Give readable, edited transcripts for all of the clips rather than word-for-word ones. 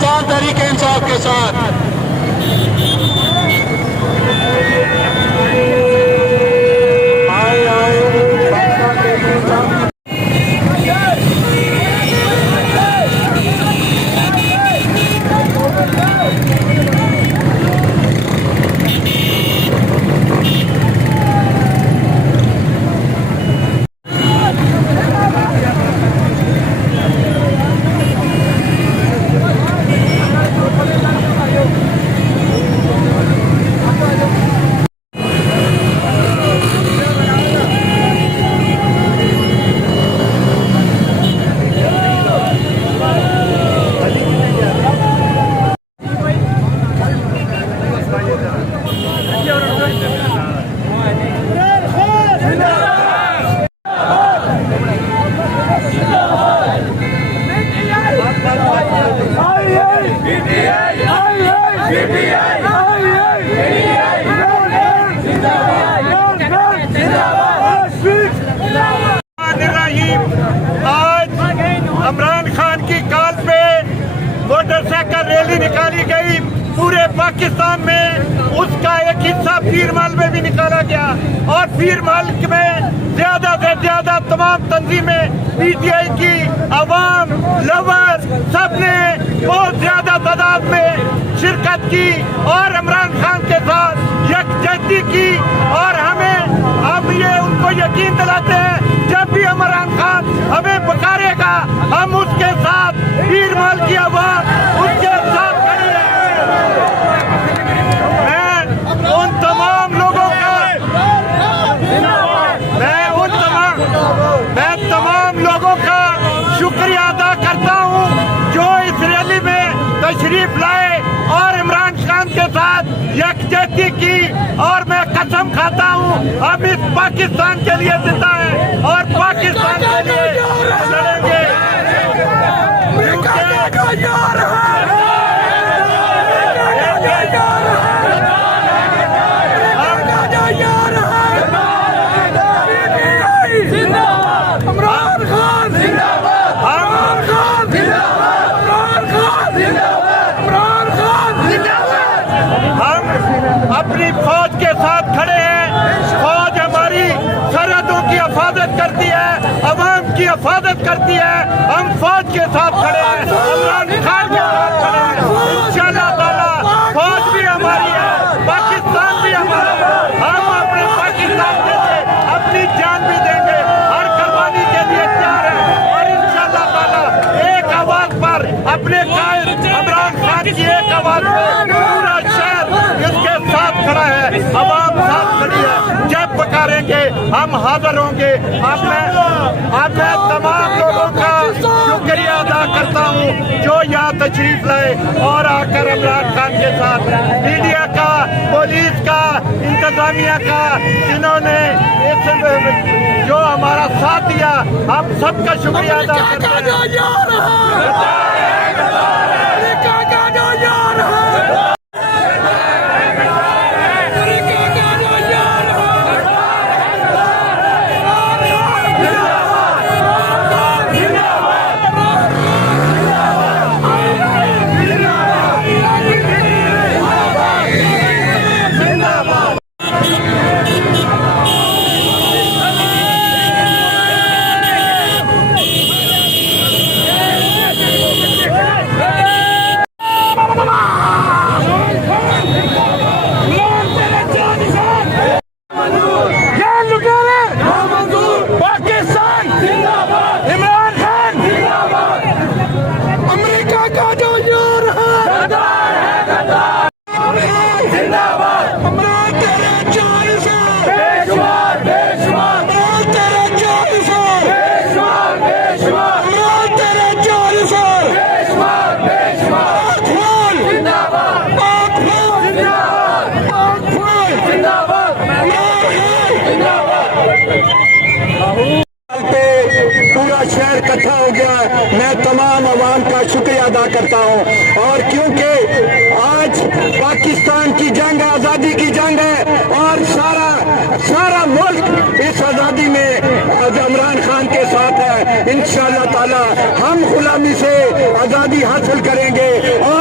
पाकिस्तान तहरीक इंसाफ के साथ। आज इमरान खान की कॉल पे मोटरसाइकिल रैली निकाली गई पूरे पाकिस्तान में। उसका एक हिस्सा पीर महल में भी निकाला गया और पीर महल में ज्यादा से ज्यादा तमाम तंजीमें, पीटीआई की, अवाम, लवर, सबने बहुत ज्यादा तादाद में शिरकत की और इमरान खान के साथ यकजहती की। और हम ये उनको यकीन दिलाते हैं जब भी इमरान खान हमें पुकारेगा हम उसके साथ, पीर महल की आवाज उसके साथ खड़ी रहेगी। मैं उन तमाम लोगों का शुक्रिया अदा करता हूं जो इस रैली में तशरीफ लाए और इमरान खान के साथ यकजहती की। और मैं कसम खाता हूं हम इस पाकिस्तान के लिए जिंदा हैं और पाकिस्तान के लिए लड़ेंगे। अपनी फौज के साथ खड़े हैं। फौज हमारी सरहदों की हिफाजत करती है, अवाम की हिफाजत करती है। हम फौज के साथ खड़े हैं, इमरान खान के साथ खड़े हैं। इंशाअल्लाह ताला फौज भी हमारी है, पाकिस्तान भी हमारा है। हम अपने पाकिस्तान के लिए अपनी जान भी देंगे, हर कुर्बानी के लिए तैयार है। और इंशाअल्लाह ताला एक आवाज पर अपने कायद इमरान खान की एक आवाज पर पूरा शहर इसके साथ खड़ा है, अवाम साथ खड़ी है। जब पुकारेंगे हम हाजिर होंगे। अब मैं तमाम लोगों का शुक्रिया अदा करता हूँ जो यहाँ तशरीफ लाए और आकर इमरान खान के साथ, मीडिया का, पुलिस का, इंतजामिया का, जिन्होंने जो हमारा साथ दिया, हम सबका शुक्रिया अदा करते हैं। पूरा शहर इकट्ठा हो गया। मैं तमाम अवाम का शुक्रिया अदा करता हूँ। और क्योंकि आज पाकिस्तान की जंग, आज़ादी की जंग है और सारा मुल्क इस आज़ादी में इमरान खान के साथ है। इंशाअल्लाह ताला हम गुलामी से आज़ादी हासिल करेंगे और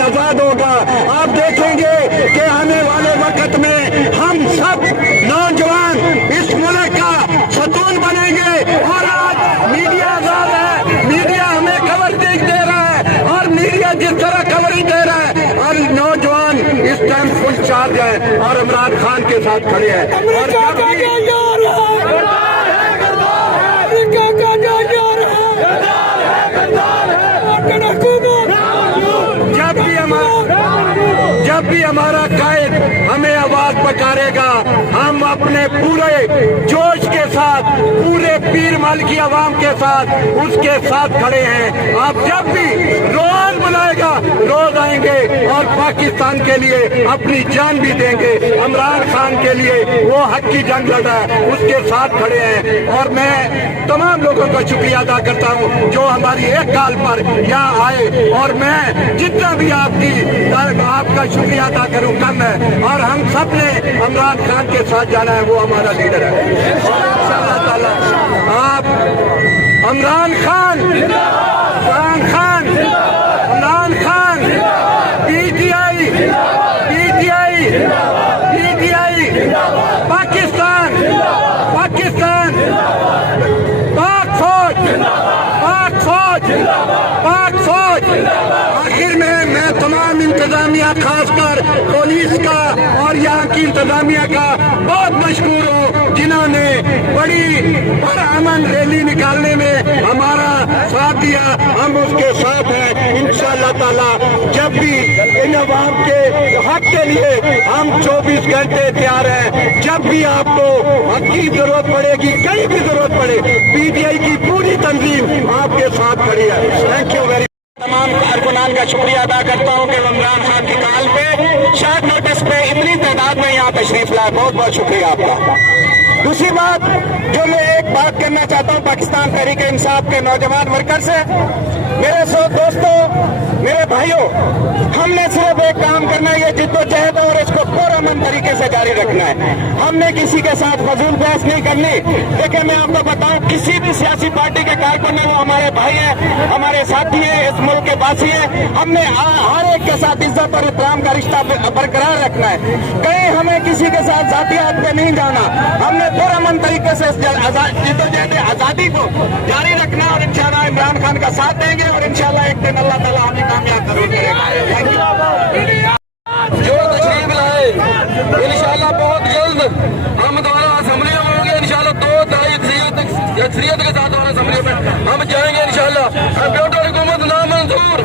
पाकिस्तान आजाद होगा। आप देखेंगे कि आने वाले वक्त में हम सब नौजवान इस मुल्क का सतून बनेंगे। और आज मीडिया आजाद है, मीडिया हमें कवरेज दे रहा है और मीडिया जिस तरह कवरेज दे रहा है और नौजवान इस टाइम फुल चार्ज है और इमरान खान के साथ खड़े हैं। और जब भी हमारा कायद हमें आवाज पकारेगा, हम अपने पूरे जोश के साथ, पूरे पीर माल की आवाम के साथ उसके साथ खड़े हैं। आप जब भी रोज बुलाएगा रोज आएंगे और पाकिस्तान के लिए अपनी जान भी देंगे। इमरान खान के लिए वो हक की जंग लड़ा है, उसके साथ खड़े हैं। और मैं तमाम लोगों का शुक्रिया अदा करता हूँ जो हमारी एक कॉल पर यहाँ आए। और मैं जितना भी आपका शुक्रिया अदा करूँ कम है। और हम सब ने इमरान खान के साथ जाना है, वो हमारा लीडर है। इंशाअल्लाह ताला आप Imran Khan, Imran Khan, Imran Khan, PTI, PTI, PTI, Pakistan, Pakistan, पाक फौज, पाक फौज, पाक फौज। आखिर में मैं तमाम इंतजामिया, खासकर पुलिस का और यहाँ की इंतजामिया का बहुत मशहूर हूँ जिन्होंने बड़ी पुरअमन रैली निकालने में हमारा साथ दिया। हम उसके साथ हैं इंशाअल्लाह ताला। जब भी इन अवाम के हक के लिए हम 24 घंटे तैयार हैं। जब भी आपको हक की जरूरत पड़ेगी, कहीं भी जरूरत पड़े, पीटीआई की पूरी तंजीम आपके साथ खड़ी है। Thank you very. तमाम कारकुनान का शुक्रिया अदा करता हूँ कि इमरान खान की कॉल पे शॉर्ट नोटिस पे इतनी तादाद में यहाँ तशरीफ लाए। बहुत बहुत शुक्रिया आपका। दूसरी बात जो मैं एक बात करना चाहता हूँ पाकिस्तान तहरीक इंसाफ के नौजवान वर्कर से, मेरे दोस्तों, मेरे भाइयों, हमने सिर्फ एक काम करना है, ये जिद्दोजहद और इसको पुरअमन तरीके से जारी रखना है। हमने किसी के साथ फजूल बहस नहीं करनी। देखिए मैं आपको बताऊं, किसी भी सियासी पार्टी के कारकुन है, वो हमारे भाई हैं, हमारे साथी हैं, इस मुल्क के वासी हैं। हमने हर एक के साथ इज्जत और इहतराम का रिश्ता बरकरार रखना है। कहीं हमें किसी के साथ जातियात पे नहीं जाना। हमने पुरअमन तरीके से जिद्दोजहद आजादी को जारी रखना और इंशाअल्लाह इमरान खान का साथ देंगे और इंशाअल्लाह एक दिन अल्लाह ताला हमें कामयाब जरूर करेगा। जो तशरीफ लाए इंशाअल्लाह बहुत जल्द हम दोबारा असेंबली में होंगे। इंशाअल्लाह 2 अक्सरियत के साथ दोबारा असेंबली में हम जाएंगे इंशाअल्लाह। कंप्यूटर हुकूमत नामंजूर,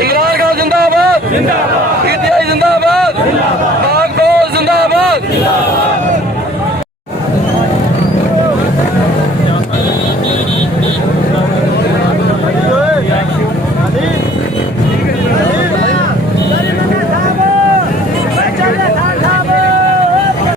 इमरान खान जिंदाबाद।